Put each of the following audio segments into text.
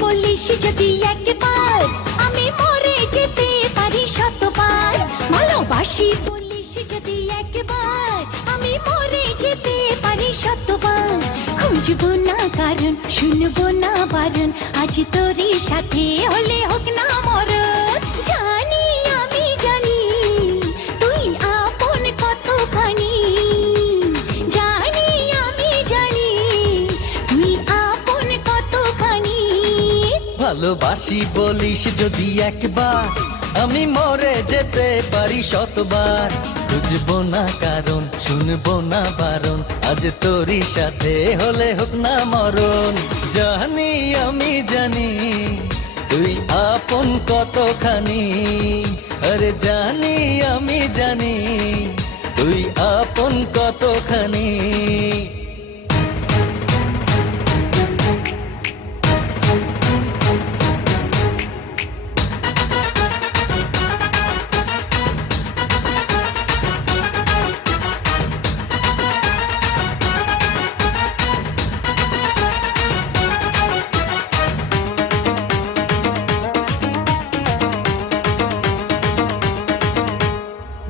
বলিস যদি একবার, আমি মরে যেতে পারি শতবার। ভালোবাসি বলিস যদি একবার, আমি মরে যেতে পারি শতবার। খুঁজবো না কারণ, শুনবো না বারণ, আজ তোরই সাথে হলে হোক না মরণ। জানি আমি জানি তুই আপন কতখানি, জানি আমি জানি তুই আপন কতখানি। ভালোবাসি বলিস যদি একবার, আমি মরে যেতে পারি শতবার। বুঝবো না কারণ, শুনবো না বারণ, আজ তোরই সাথে হলে হোক না মরণ। জানি আমি জানি তুই আপন কতখানি, আরে জানি আমি জানি তুই আপন কতখানি।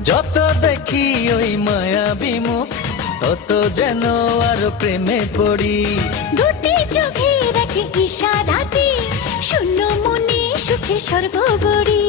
যত দেখি ওই মায়াবী মুখ, তত যেন আরো প্রেমে পড়ি। দুটি চোখে রাখে ইশারাতে, শূন্য মনে সুখে স্বর্গ গড়ি।